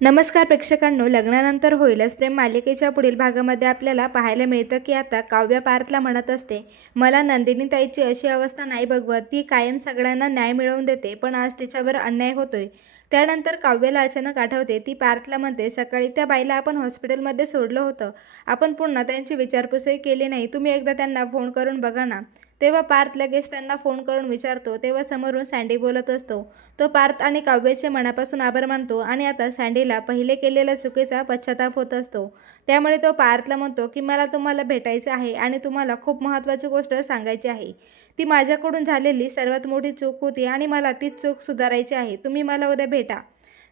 नमस्कार प्रेक्षकांनो, लग्नानंतर होईलच प्रेम मालिकेच्या पुढील भागामध्ये आपल्याला पाहायला मिळतं की आता काव्य पार्थला म्हणत असते, मला नंदिनी ताईची अशी अवस्था नाही बघवत. ती कायम सगळ्यांना न्याय मिळवून देते, पण आज तिच्यावर अन्याय होतोय. त्यानंतर काव्याला अचानक आठवते. ती पार्थला म्हणते, सकाळी त्या बाईला आपण हॉस्पिटलमध्ये सोडलं होतं. आपण पुन्हा त्यांची विचारपूसही केली नाही. तुम्ही एकदा त्यांना फोन करून बघा ना. तेव्हा पार्थ लगेच त्यांना फोन करून विचारतो. तेव्हा समोरून सँडी बोलत असतो. तो पार्थ आणि काव्याचे मनापासून आभार मानतो आणि आता सँडीला पहिले केलेल्या चुकीचा पश्चाताप होत असतो. त्यामुळे तो पार्थला म्हणतो की मला तुम्हाला भेटायचं आहे आणि तुम्हाला खूप महत्त्वाची गोष्ट सांगायची आहे. ती माझ्याकडून झालेली सर्वात मोठी चूक होती आणि मला तीच चूक सुधारायची आहे. तुम्ही मला उद्या भेटा.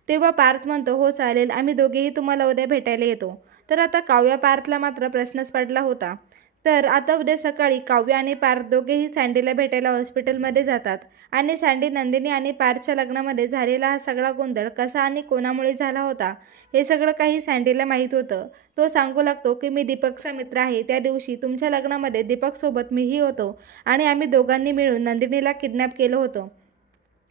तेव्हा पार्थ म्हणतो, हो चालेल, आम्ही दोघेही तुम्हाला उद्या भेटायला येतो. तर आता काव्य पार्थला मात्र प्रश्नच पडला होता. तर आता उद्या सकाळी काव्य आणि पार्थ दोघेही सँडीला भेटायला हॉस्पिटलमध्ये जातात आणि सँडी नंदिनी आणि पार्थच्या लग्नामध्ये झालेला हा सगळा गोंधळ कसा आणि कोणामुळे झाला होता हे सगळं काही सँडीला माहीत होतं. तो सांगू लागतो की मी दीपकचा मित्र आहे. त्या दिवशी तुमच्या लग्नामध्ये दीपकसोबत मीही होतो आणि आम्ही दोघांनी मिळून नंदिनीला किडनॅप केलं होतं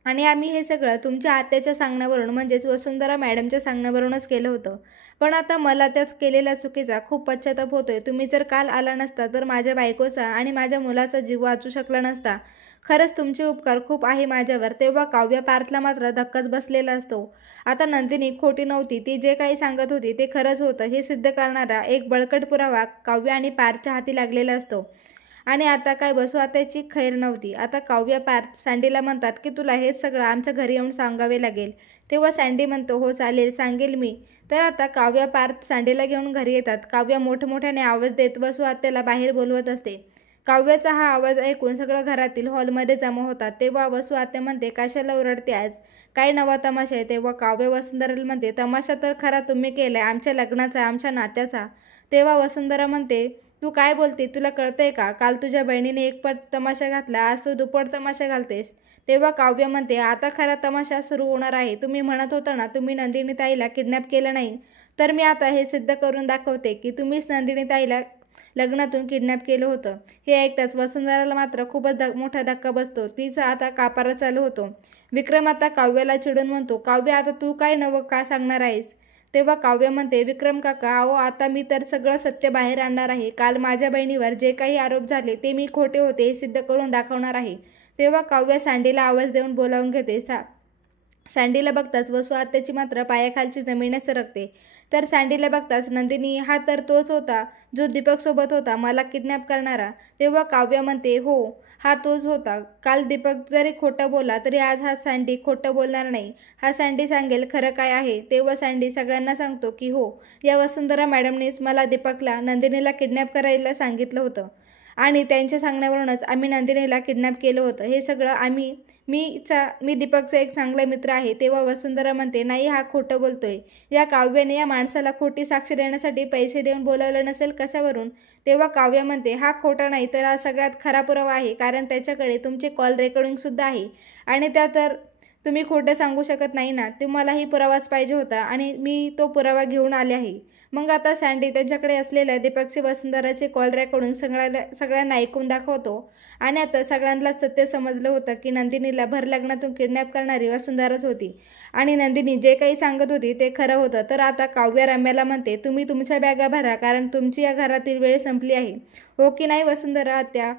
आणि आम्ही हे सगळं तुमच्या आत्याच्या सांगण्यावरून म्हणजेच वसुंधरा मॅडमच्या सांगण्यावरूनच केलं होतं. पण आता मला त्याच केलेल्या चुकीचा खूप पश्चाताप होतोय. तुम्ही जर काल आला नसता तर माझ्या बायकोचा आणि माझ्या मुलाचा जीव वाचू शकला नसता. खरंच तुमचे उपकार खूप आहे माझ्यावर. तेव्हा काव्य पार्थला मात्र धक्काच बसलेला असतो. आता नंदिनी खोटी नव्हती. ती जे काही सांगत होती ते खरंच होतं हे सिद्ध करणारा एक बळकट पुरावा काव्य आणि पार्थच्या हाती लागलेला असतो. आणि आता काय बसू आत्याची खैर नव्हती. आता काव्य पार्थ सँडीला म्हणतात की तुला हेच सगळं आमच्या घरी येऊन सांगावे लागेल. तेव्हा सँडी म्हणतो, हो चालेल, सांगेल मी. तर आता काव्य पार्थ सँडीला घेऊन घरी येतात. काव्य मोठमोठ्याने आवाज देत वसू आत्याला बाहेर बोलवत असते. काव्याचा हा आवाज ऐकून सगळं घरातील हॉलमध्ये जमा होतात. तेव्हा वसू आत्या म्हणते, कशाला ओरडते आज? काय नवा तमाशा आहे? तेव्हा काव्य वसुंधराला म्हणते, तमाशा तर खरा तुम्ही केलाय, आमच्या लग्नाचा, आमच्या नात्याचा. तेव्हा वसुंधरा म्हणते, तू काय बोलते? तुला कळतंय का? काल तुझ्या बहिणीने एकपट तमाशा घातला, आज तू दुप्पट तमाशा घालतेस. तेव्हा काव्य म्हणते, आता खरा तमाशा सुरू होणार आहे. तुम्ही म्हणत होता ना तुम्ही नंदिनी ताईला किडनॅप केलं नाही, तर मी आता हे सिद्ध करून दाखवते की तुम्हीच नंदिनी ताईला लग्नातून किडनॅप केलं होतं. हे ऐकताच वसुंधराला मात्र खूपच मोठा धक्का बसतो. तिचा आता कापारा चालू होतो. विक्रम आता काव्याला चिडून म्हणतो, काव्य आता तू काय नवं का सांगणार आहेस? तेव्हा काव्य म्हणते, विक्रम काका, अहो आता मी तर सगळं सत्य बाहेर आणणार आहे. काल माझ्या बहिणीवर जे काही आरोप झाले ते मी खोटे होते हे सिद्ध करून दाखवणार आहे. तेव्हा काव्य सँडीला आवाज देऊन बोलावून घेते. सँडीला बघताच वसू आत्याची मात्र पायाखालची जमीनच सरकते. तर सँडीला बघताच नंदिनी, हा तर तोच होता जो दीपकसोबत होता मला किडनॅप करणारा. तेव्हा काव्य म्हणते, हो हा तोच होता. काल दीपक जरी खोटं बोलला तरी आज हा सँडी खोटं बोलणार नाही. हा सँडी सांगेल खरं काय आहे. तेव्हा सँडी सगळ्यांना सांगतो की हो, या वसुंधरा मॅडमनेच मला दीपकला नंदिनीला किडनॅप करायला सांगितलं होतं आणि त्यांच्या सांगण्यावरूनच आम्ही नंदिनीला किडनॅप केलं होतं. हे सगळं मी दीपकचा एक चांगला मित्र आहे. तेव्हा वसुंधरा म्हणते, नाही हा खोटं बोलतोय. या काव्याने या माणसाला खोटी साक्ष देण्यासाठी पैसे देऊन बोलावलं नसेल कशावरून? तेव्हा काव्य म्हणते, हा खोटा नाही तर हा सगळ्यात खरा पुरावा आहे, कारण त्याच्याकडे तुमचे कॉल रेकॉर्डिंगसुद्धा आहे आणि त्या तर तुम्ही खोटं सांगू शकत नाही ना. तुम्हालाही पुरावाच पाहिजे होता आणि मी तो पुरावा घेऊन आले आहे. मग आता सँडी त्यांच्याकडे असलेल्या दीपकचे वसुंधराचे कॉल रेकॉर्डिंग सगळ्यांना ऐकून दाखवतो आणि आता सगळ्यांना सत्य समजलं होतं की नंदिनीला भर लग्नातून किडनॅप करणारी वसुंधराच होती आणि नंदिनी जे काही सांगत होती ते खरं होतं. तर आता काव्य रम्याला म्हणते, तुम्ही तुमच्या बॅगा भरा, कारण तुमची या घरातील वेळ संपली आहे. हो की नाही वसुंधरा आत्या?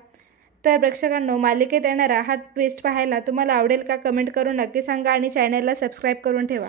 तर प्रेक्षकांनो, मालिकेत येणारा हा ट्विस्ट पाहायला तुम्हाला आवडेल का? कमेंट करून नक्की सांगा आणि चॅनलला सबस्क्राईब करून ठेवा.